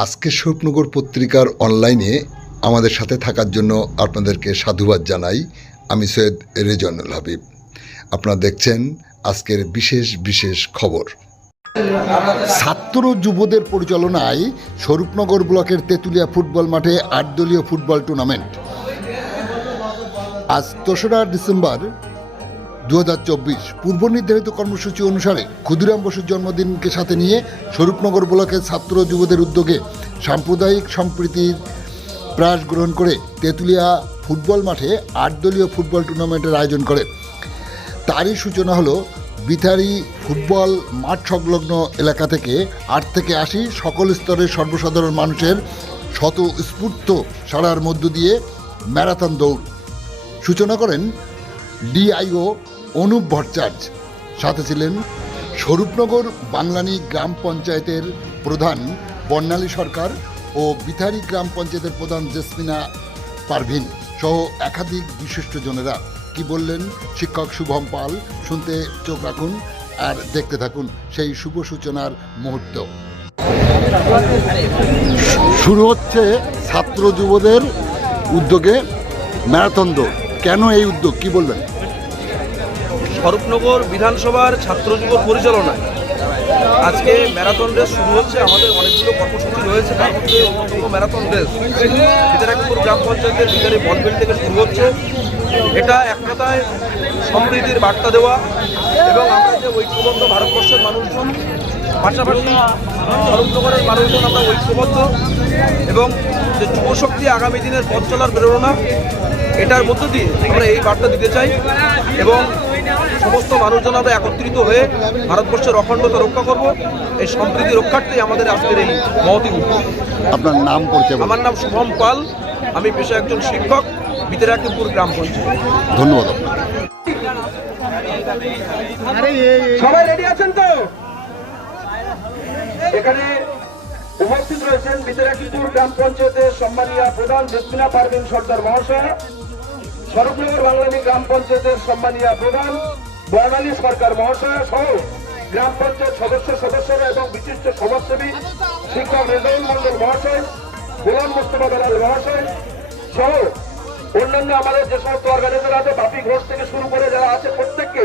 আজকে স্বরূপনগর পত্রিকার অনলাইনে আমাদের সাথে থাকার জন্য আপনাদেরকে সাধুবাদ জানাই। আমি সৈয়দ রেজওয়ানুল হাবিব। আপনারা দেখছেন আজকের বিশেষ খবর। ছাত্র যুবদের পরিচালনায় স্বরূপনগর ব্লকের তেঁতুলিয়া ফুটবল মাঠে ৮ দলীয় ফুটবল টুর্নামেন্ট। আজ ৩রা ডিসেম্বর 2024 পূর্ব নির্ধারিত কর্মসূচি অনুসারে ক্ষুদিরাম বসুর জন্মদিনকে সাথে নিয়ে স্বরূপনগর ব্লকের ছাত্র যুবদের উদ্যোগে সাম্প্রদায়িক সম্প্রীতির প্রয়াস গ্রহণ করে তেঁতুলিয়া ফুটবল মাঠে ৮ দলীয় ফুটবল টুর্নামেন্টের আয়োজন করে। তারই সূচনা হলো বিথারি ফুটবল মাঠ সংলগ্ন এলাকা থেকে ৮ থেকে ৮০ সকল স্তরের সর্বসাধারণ মানুষের স্বতঃস্ফূর্ত সাড়ার মধ্য দিয়ে ম্যারাথন দৌড়। সূচনা করেন ডিআইও অনুপ ভট্টাচার্য। সাথে ছিলেন স্বরূপনগর বাংলানি গ্রাম পঞ্চায়েতের প্রধান বর্ণালী সরকার ও বিথারি গ্রাম পঞ্চায়েতের প্রধান জেসমিনা পারভিন সহ একাধিক বিশিষ্টজনেরা। কি বললেন শিক্ষক শুভম পাল, শুনতে চোখ রাখুন আর দেখতে থাকুন সেই শুভ সূচনার মুহূর্ত। শুরু হচ্ছে ছাত্র যুবদের উদ্যোগে ম্যারাথন দৌড়। কেন এই উদ্যোগ, কি বলবেন? স্বরূপনগর বিধানসভার ছাত্র যুব পরিচালনায় আজকে ম্যারাথন রেস শুরু হচ্ছে। আমাদের অনেকগুলো কর্মসূচি রয়েছে, তার মধ্যে অন্যতম ম্যারাথন রেস বিধারাকিপুর গ্রাম পঞ্চায়েতের বিধারি বলবিল থেকে শুরু হচ্ছে। এটা এক কথায় সমৃদ্ধির বার্তা দেওয়া এবং আমরা যে ঐক্যবদ্ধ ভারতবর্ষের মানুষজন, পাশাপাশি স্বরূপনগরের মানুষজন আমরা ঐক্যবদ্ধ এবং যে যুবশক্তি আগামী দিনের পথ চলার প্রেরণা, এটার মধ্য দিয়ে আমরা এই বার্তা দিতে চাই এবং সমস্ত মানুষজন আমরা একত্রিত হয়ে ভারতবর্ষের অখণ্ডতা রক্ষা করব। এই সম্প্রীতি রক্ষার্থেই আমাদের আজকের এই মহতি উদ্যোগ। আপনার নাম পরিচয়? আমার নাম শুভম পাল, আমি পেশায় একজন শিক্ষক, বিধারাকিপুর গ্রাম পঞ্চায়েত। ধন্যবাদ। সবাই রেডি আছেন তো? এখানে উপস্থিত রয়েছেন বিধারাকিপুর গ্রাম পঞ্চায়েতের সম্মানীয় প্রধান জেসমিনা পারভিন সর্দার মহাশয়, স্বরূপনগর বাংলানি গ্রাম পঞ্চায়েতের সম্মানীয় প্রধান বর্ণালী সরকার মহাশয় সহ গ্রাম পঞ্চায়েত সদস্যরা এবং বিশিষ্ট সমাজসেবী শিক্ষক রেজাউল মন্ডল মহাশয়, গোলাম মোস্তফা বেলাল মহাশয় সহ অন্যান্য আমাদের যে সমস্ত অর্গানাইজার আছে, বাপি ঘোষ থেকে শুরু করে যারা আছে, প্রত্যেককে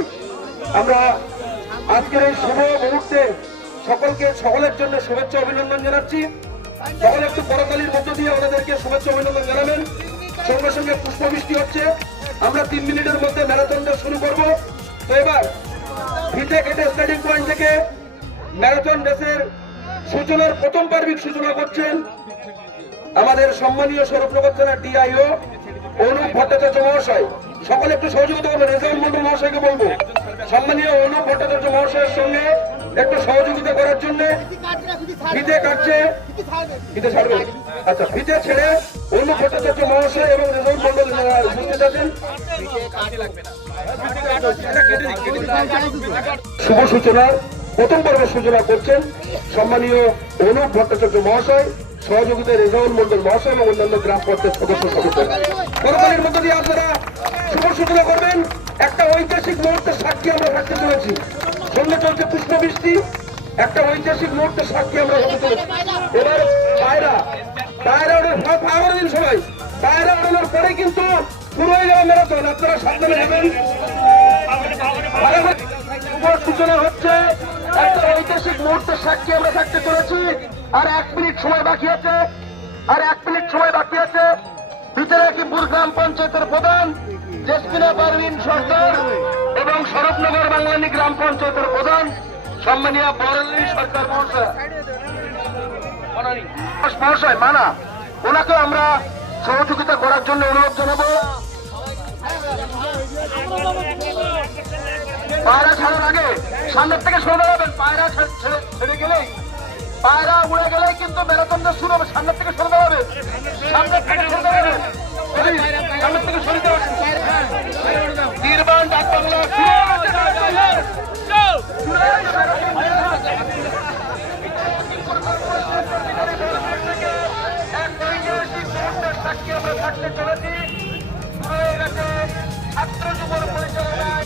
আমরা আজকের এই শুভ মুহূর্তে সকলের জন্য শুভেচ্ছা অভিনন্দন জানাচ্ছি। সকলে একটু করতালির মধ্য দিয়ে ওনাদেরকে শুভেচ্ছা অভিনন্দন জানাবেন। সঙ্গে সঙ্গে পুষ্পবৃষ্টি হচ্ছে। আমরা 3 মিনিটের মধ্যে ম্যারাথনটা শুরু করব। তো এবার ফিতে কেটে স্টার্টিং পয়েন্ট থেকে ম্যারাথন রেসের সূচনার প্রথম পার্বিক সূচনা করছেন আমাদের সম্মানীয় স্বরূপনগর থানার ডিআইও অনুপ ভট্টাচার্য মহাশয়। সকলে একটু সহযোগিতা করবেন। রেজাউল মন্ডল মহাশয়কে বলবো সম্মানীয় অনুপ ভট্টাচার্য মহাশয়ের সঙ্গে একটু সহযোগিতা করার জন্য। ফিতে কাটছে, ফিতে ছাড়বে। আচ্ছা, ফিতে ছেড়ে অনুপ ভট্টাচার্য মহাশয় এবং রেজাউল মন্ডল উপস্থিত আছেন। শুভ সূচনার প্রথম পর্বের সূচনা করছেন সম্মানীয় অনুপ ভট্টাচার্য মহাশয়, সহযোগিতায় রেজাউল মন্ডল মহাশয় এবং অন্যান্য গ্রাম পঞ্চায়েত সদস্যরা। করতালির মধ্য দিয়ে আপনারা শুভ সূচনা করবেন। একটা ঐতিহাসিক মুহূর্তের সাক্ষী আমরা থাকতে চলেছি। সঙ্গে চলছে পুষ্পবৃষ্টি, একটা ঐতিহাসিক মুহূর্তের সাক্ষী আমরা হতে চলেছি। এবার পায়রা ওড়ানোর দিন সবাই পায়রা ওড়ানোর পরে কিন্তু শুরু হয়ে যাবে ম্যারাথন। আপনারা সাবধানে নেবেন। সূচনা হচ্ছে, একটা ঐতিহাসিক মুহূর্তের সাক্ষী আমরা থাকতে চলেছি। আর 1 মিনিট সময় বাকি আছে। বিধারাকিপুর গ্রাম পঞ্চায়েতের প্রধান জেসমিনা পারভিন সরকার এবং স্বরূপনগর বাংলানি গ্রাম পঞ্চায়েতের প্রধান সম্মানীয় বর্ণালী সরকার মহাশয় মানা, ওনাকে আমরা সহযোগিতা করার জন্য অনুরোধ জানাবো। পায়রা ছাড়ার আগে সামনের থেকে সরে দাঁড়াবেন। পায়রা উড়ে গেলেই কিন্তু ম্যারাথনটা শুরু হবে। সামনের থেকে সরে দাঁড়াবেন। সামনের থেকে সরে দাঁড়াবেন। নির্বাণ ডাক বাংলা সাক্ষী আমরা থাকতে চলেছি। ছাত্র যুবর পরিচালনায়